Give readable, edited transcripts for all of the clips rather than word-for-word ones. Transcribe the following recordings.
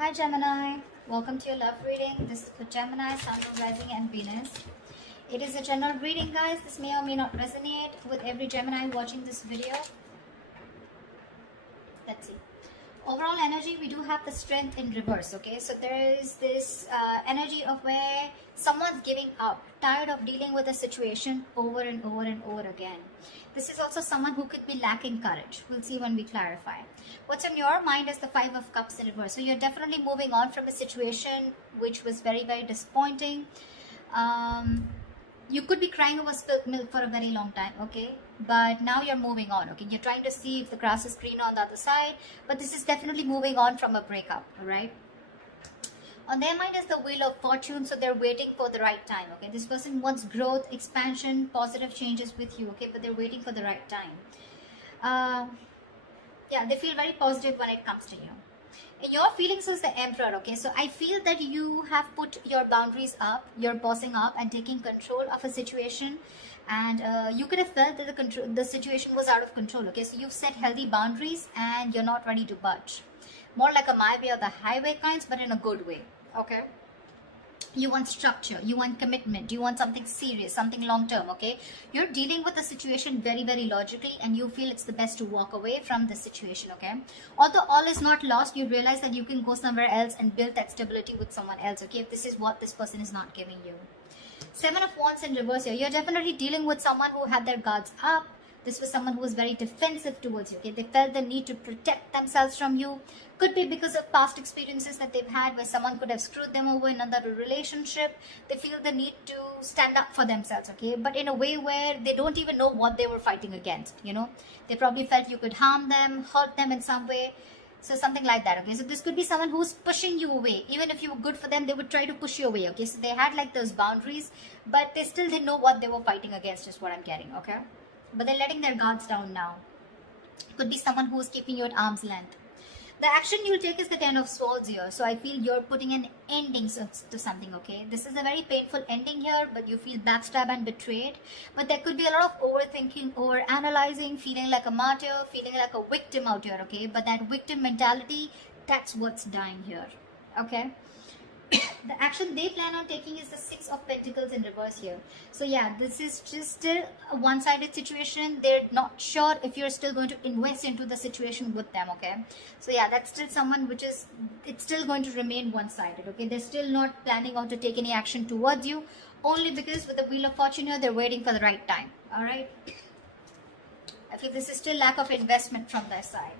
Hi Gemini, welcome to your love reading. This is for Gemini, Sun, Moon, Rising and Venus. It is a general reading, guys. This may or may not resonate with every Gemini watching this video. Let's see. Overall energy, we do have the Strength in reverse, okay? So there is this energy of where someone's giving up, tired of dealing with a situation over and over and over again. This is also someone who could be lacking courage. We'll see when we clarify. What's on your mind is the Five of Cups in reverse. So you're definitely moving on from a situation which was very, very disappointing. You could be crying over spilt milk for a very long time, okay? But now you're moving on, okay? You're trying to see if the grass is greener on the other side, but this is definitely moving on from a breakup, all right? On their mind is the Wheel of Fortune, so they're waiting for the right time, okay? This person wants growth, expansion, positive changes with you, okay? But they're waiting for the right time. Yeah, they feel very positive when it comes to you. Your feelings is the Emperor, okay? So I feel that you have put your boundaries up, you're bossing up and taking control of a situation, and you could have felt that the situation was out of control, okay? So you've set healthy boundaries and you're not ready to budge. More like a my way or the highway kinds, but in a good way, okay? You want structure, you want commitment, you want something serious, something long term, okay? You're dealing with the situation very, very logically and you feel it's the best to walk away from the situation, okay? Although all is not lost, you realize that you can go somewhere else and build that stability with someone else, okay? If this is what this person is not giving you. Seven of Wands in reverse here. You're definitely dealing with someone who had their guards up. This was someone who was very defensive towards you, okay? They felt the need to protect themselves from you. Could be because of past experiences that they've had where someone could have screwed them over in another relationship. They feel the need to stand up for themselves, okay? But in a way where they don't even know what they were fighting against, you know? They probably felt you could harm them, hurt them in some way. So something like that, okay? So this could be someone who's pushing you away. Even if you were good for them, they would try to push you away, okay? So they had like those boundaries, but they still didn't know what they were fighting against is what I'm getting, okay? But they're letting their guards down now. Could be someone who's keeping you at arm's length. The action you'll take is the Ten of Swords here. So I feel you're putting an ending to something, okay? This is a very painful ending here, but you feel backstabbed and betrayed. But there could be a lot of overthinking, over-analyzing, feeling like a martyr, feeling like a victim out here, okay? But that victim mentality, that's what's dying here, okay? The action they plan on taking is the Six of Pentacles in reverse here. So yeah, this is just still a one-sided situation. They're not sure if you're still going to invest into the situation with them, okay? So yeah, that's still someone which is, it's still going to remain one-sided, okay? They're still not planning on to take any action towards you, only because with the Wheel of Fortune here, they're waiting for the right time, all right? I feel this is still lack of investment from their side.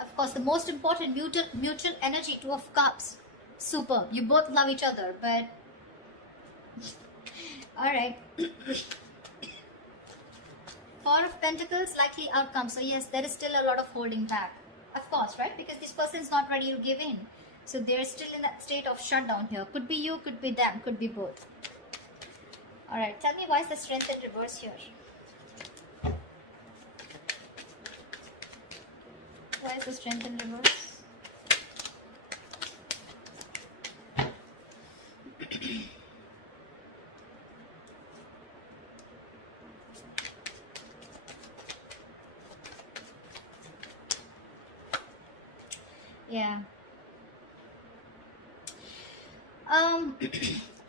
Of course, the most important mutual energy, Two of Cups. Super. You both love each other, but all right. Four of Pentacles, likely outcome. So yes, there is still a lot of holding back. Of course, right? Because this person is not ready to give in. So they're still in that state of shutdown here. Could be you, could be them, could be both. All right. Tell me, why is the Strength in reverse here? Why is the Strength in reverse? Yeah.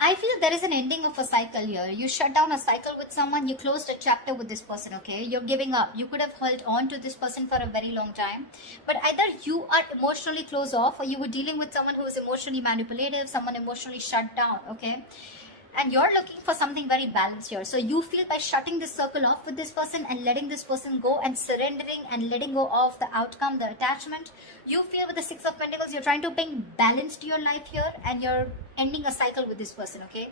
I feel there is an ending of a cycle here. You shut down a cycle with someone, you closed a chapter with this person, okay? You're giving up. You could have held on to this person for a very long time. But either you are emotionally closed off or you were dealing with someone who is emotionally manipulative, someone emotionally shut down, okay? And you're looking for something very balanced here. So you feel by shutting this circle off with this person and letting this person go and surrendering and letting go of the outcome, the attachment, you feel with the Six of Pentacles, you're trying to bring balance to your life here and you're ending a cycle with this person, okay?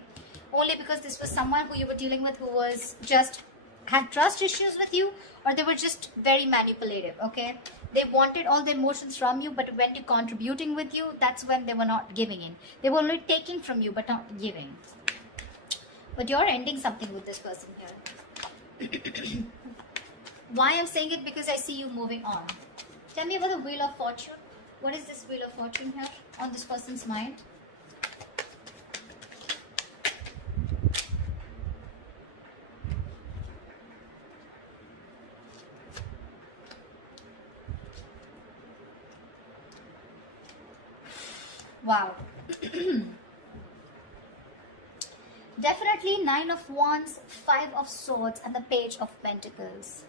Only because this was someone who you were dealing with who was just had trust issues with you, or they were just very manipulative, okay? They wanted all the emotions from you, but when you're contributing with you, that's when they were not giving in. They were only taking from you, but not giving. But you're ending something with this person here. Why I'm saying it? Because I see you moving on. Tell me about the Wheel of Fortune. What is this Wheel of Fortune here on this person's mind? Wow. Definitely 9 of Wands, 5 of Swords, and the Page of Pentacles.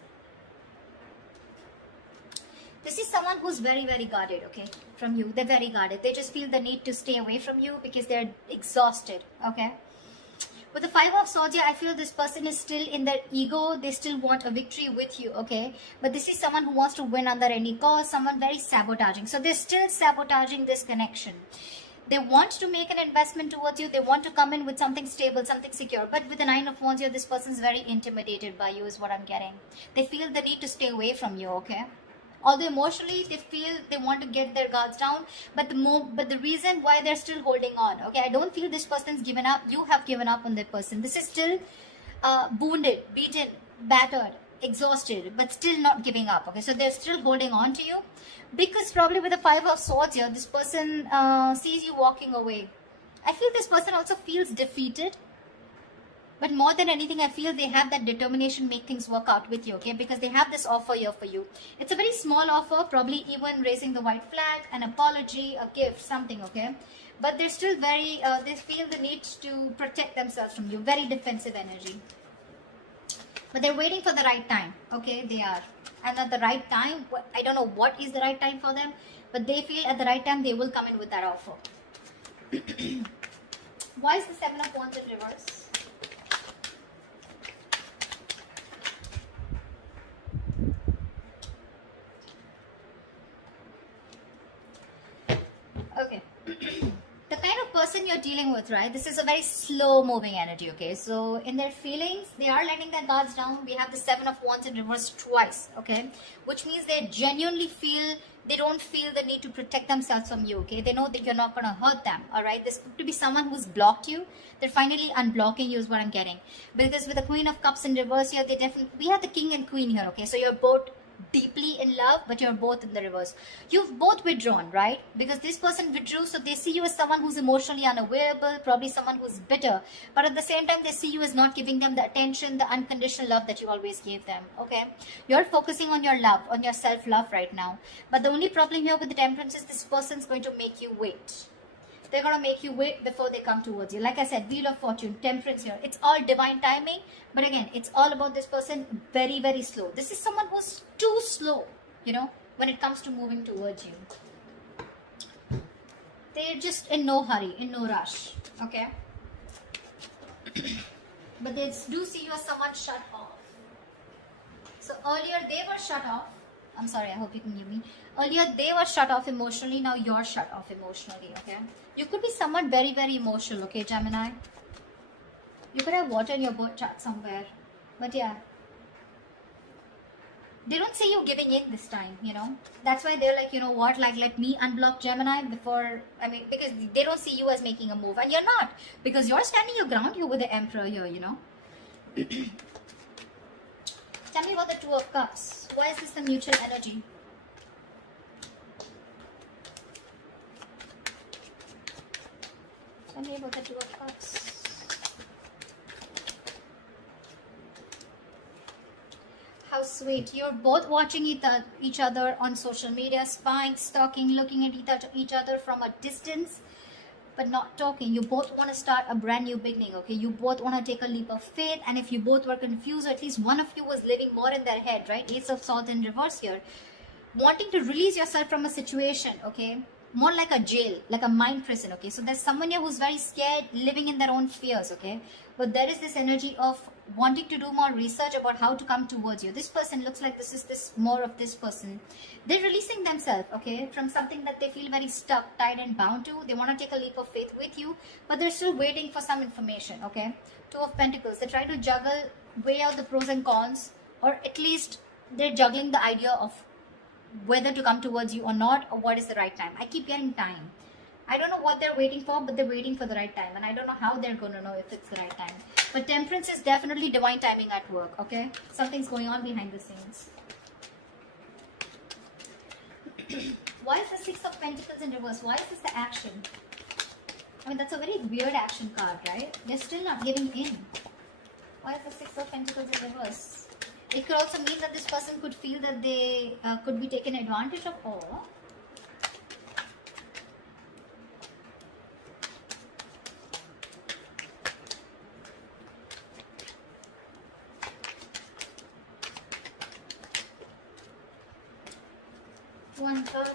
This is someone who's very, very guarded, okay, from you. They're very guarded. They just feel the need to stay away from you because they're exhausted, okay. With the 5 of Swords here, I feel this person is still in their ego. They still want a victory with you, okay. But this is someone who wants to win under any cost, someone very sabotaging. So they're still sabotaging this connection. They want to make an investment towards you. They want to come in with something stable, something secure. But with the 9 of Wands here, this person's very intimidated by you is what I'm getting. They feel the need to stay away from you, okay. Although emotionally they feel they want to get their guards down, but the reason why they're still holding on, okay, I don't feel this person's given up. You have given up on that person. This is still wounded, beaten, battered, exhausted, but still not giving up, okay. So they're still holding on to you because probably with the 5 of Swords here, this person sees you walking away. I feel this person also feels defeated. But more than anything, I feel they have that determination, make things work out with you, okay? Because they have this offer here for you. It's a very small offer, probably even raising the white flag, an apology, a gift, something, okay? But they're still very, they feel the need to protect themselves from you. Very defensive energy. But they're waiting for the right time, okay? They are. And at the right time, I don't know what is the right time for them, but they feel at the right time they will come in with that offer. Why is the 7 of Wands in reverse? Okay. The kind of person you're dealing with, right? This is a very slow moving energy, okay? So in their feelings, they are letting their guards down. We have the 7 of Wands in reverse twice, okay? Which means they genuinely feel, they don't feel the need to protect themselves from you, okay? They know that you're not going to hurt them, all right? This could be someone who's blocked you. They're finally unblocking you is what I'm getting. Because with the Queen of Cups in reverse here, they definitely, we have the King and Queen here, okay? So you're both deeply in love, but you're both in the reverse. You've both withdrawn, right? Because this person withdrew, so they see you as someone who's emotionally unavailable, probably someone who's bitter, but at the same time they see you as not giving them the attention, the unconditional love that you always gave them, okay? You're focusing on your love, on your self-love right now, but the only problem here with the Temperance is this person's going to make you wait. They're going to make you wait before they come towards you. Like I said, Wheel of Fortune, Temperance here. It's all divine timing. But again, it's all about this person very, very slow. This is someone who's too slow, you know, when it comes to moving towards you. They're just in no hurry, in no rush. Okay? But they do see you as someone shut off. So earlier they were shut off. I'm sorry, I hope you can hear me. Earlier they were shut off emotionally, now you're shut off emotionally, okay? You could be someone very, very emotional, okay, Gemini? You could have water in your birth chart somewhere. But yeah. They don't see you giving in this time, you know? That's why they're like, you know what, like let me unblock Gemini before, I mean, because they don't see you as making a move. And you're not. Because you're standing your ground here with the Emperor here, you know? Tell me about the Two of Cups. Why is this the mutual energy? Tell me about the Two of Cups. How sweet. You're both watching each other on social media, spying, stalking, looking at each other from a distance, but not talking. You both want to start a brand new beginning, okay? You both want to take a leap of faith, and if you both were confused, or at least one of you was living more in their head, right? Ace of Swords in reverse here. Wanting to release yourself from a situation, okay? More like a jail, like a mind prison, okay? So there's someone here who's very scared, living in their own fears, okay? But there is this energy of wanting to do more research about how to come towards you. This person looks like this is this more of this person. They're releasing themselves, okay, from something that they feel very stuck, tied and bound to. They want to take a leap of faith with you, but they're still waiting for some information, okay? Two of Pentacles. They try to juggle, weigh out the pros and cons, or at least they're juggling the idea of whether to come towards you or not, or what is the right time. I keep getting time. I don't know what they're waiting for, but they're waiting for the right time, and I don't know how they're going to know if it's the right time. But Temperance is definitely divine timing at work, okay? Something's going on behind the scenes. Why is the Six of Pentacles in reverse? Why is this the action? I mean, that's a very weird action card, right? They're still not giving in. Why is the Six of Pentacles in reverse? It could also mean that this person could feel that they could be taken advantage of, or One card.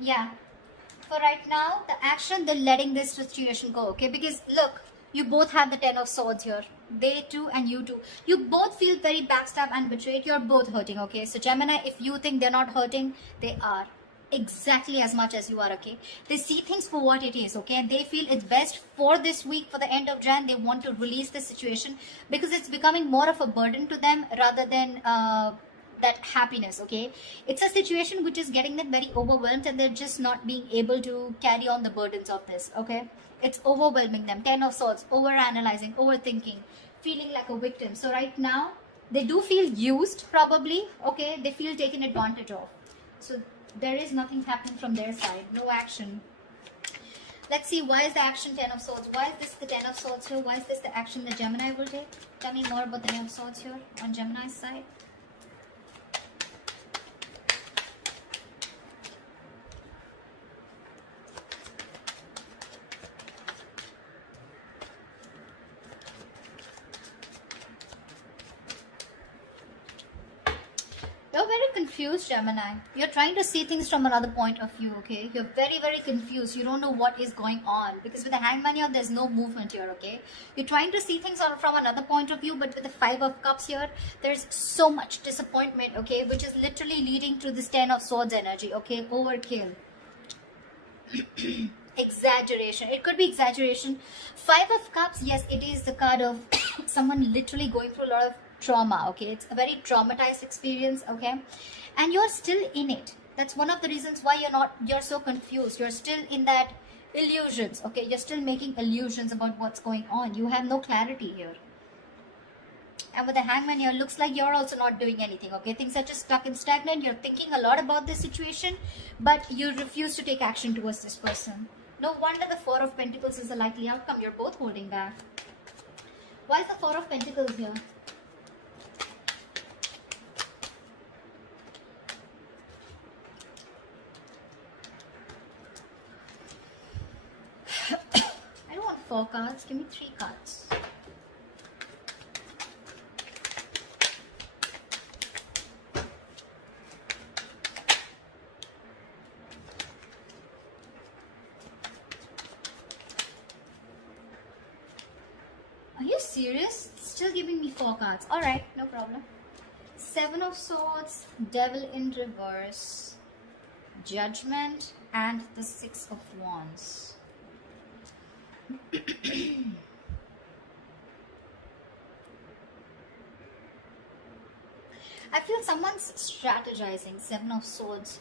Yeah. For right now, the action, they're letting this situation go, okay? Because look, you both have the Ten of Swords here. They too and you too. You both feel very backstabbed and betrayed. You're both hurting, okay? So Gemini, if you think they're not hurting, they are. Exactly as much as you are, okay? They see things for what it is, okay? And they feel it's best for this week, for the end of Jan, they want to release the situation because it's becoming more of a burden to them rather than that happiness, okay? It's a situation which is getting them very overwhelmed and they're just not being able to carry on the burdens of this, okay? It's overwhelming them. Ten of Swords, over-analyzing, overthinking, feeling like a victim. So right now, they do feel used probably, okay? They feel taken advantage of. So there is nothing happening from their side, no action. Let's see, why is the action Ten of Swords? Why is this the Ten of Swords here? Why is this the action that Gemini will take? Tell me more about the Ten of Swords here on Gemini's side. You're very confused, Gemini. You're trying to see things from another point of view, okay? You're very, very confused. You don't know what is going on. Because with the Hangman here, there's no movement here, okay? You're trying to see things from another point of view, but with the Five of Cups here, there's so much disappointment, okay? Which is literally leading to this Ten of Swords energy, okay? Overkill. Exaggeration. It could be exaggeration. Five of Cups, yes, it is the card of someone literally going through a lot of trauma, okay? It's a very traumatized experience, okay? And you're still in it. That's one of the reasons why you're so confused. You're still in that illusions, okay? You're still making illusions about what's going on. You have no clarity here. And with the Hangman here, looks like you're also not doing anything, okay? Things are just stuck and stagnant. You're thinking a lot about this situation, but you refuse to take action towards this person. No wonder the Four of Pentacles is the likely outcome. You're both holding back. Why is the Four of Pentacles here? I don't want 4 cards. Give me 3 cards. Are you serious? Still giving me 4 cards. Alright, no problem. 7 of Swords, Devil in reverse, Judgment, and the 6 of Wands. I feel someone's strategizing. 7 of Swords.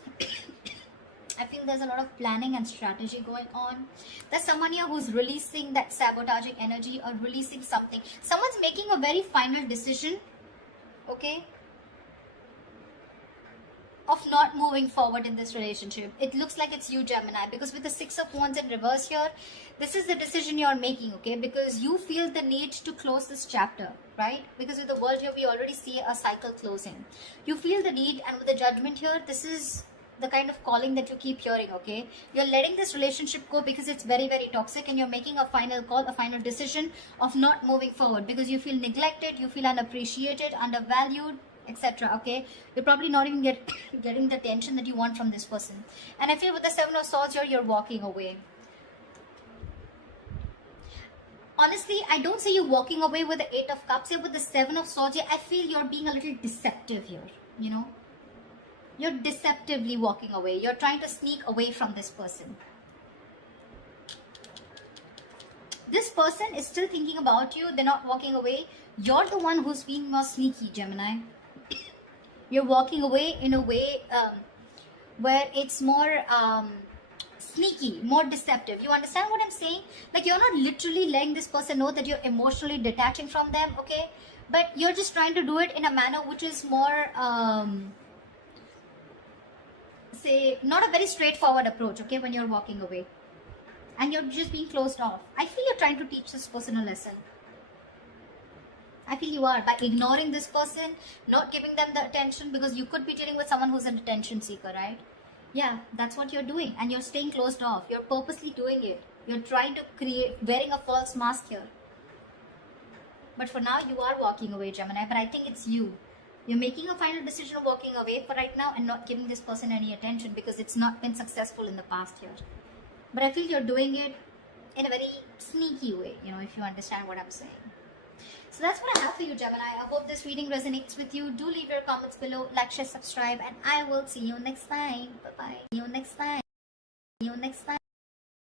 I feel there's a lot of planning and strategy going on. There's someone here who's releasing that sabotaging energy or releasing something. Someone's making a very final decision, okay, of not moving forward in this relationship. It looks like it's you, Gemini, because with the 6 of Wands in reverse here, this is the decision you're making, okay, because you feel the need to close this chapter, right? Because with the World here, we already see a cycle closing. You feel the need, and with the Judgment here, this is the kind of calling that you keep hearing, okay? You're letting this relationship go because it's very, very toxic, and you're making a final call, a final decision of not moving forward because you feel neglected, you feel unappreciated, undervalued, etc. Okay, you're probably not even getting the attention that you want from this person. And I feel with the 7 of Swords here, you're walking away. Honestly, I don't see you walking away with the 8 of Cups here. With the 7 of Swords here, I feel you're being a little deceptive here, you know. You're deceptively walking away. You're trying to sneak away from this person. This person is still thinking about you. They're not walking away. You're the one who's being more sneaky, Gemini. You're walking away in a way where it's more sneaky, more deceptive. You understand what I'm saying? Like, you're not literally letting this person know that you're emotionally detaching from them, okay? But you're just trying to do it in a manner which is more... say, not a very straightforward approach, okay, when you're walking away. And you're just being closed off. I feel you're trying to teach this person a lesson. I feel you are. By ignoring this person, not giving them the attention, because you could be dealing with someone who's an attention seeker, right? Yeah, that's what you're doing. And you're staying closed off. You're purposely doing it. You're trying to create, wearing a false mask here. But for now, you are walking away, Gemini. But I think it's you. You're making a final decision of walking away for right now and not giving this person any attention because it's not been successful in the past year. But I feel you're doing it in a very sneaky way, if you understand what I'm saying. So that's what I have for you, Gemini. I hope this reading resonates with you. Do leave your comments below, like, share, subscribe, and I will see you next time. Bye-bye. See you next time.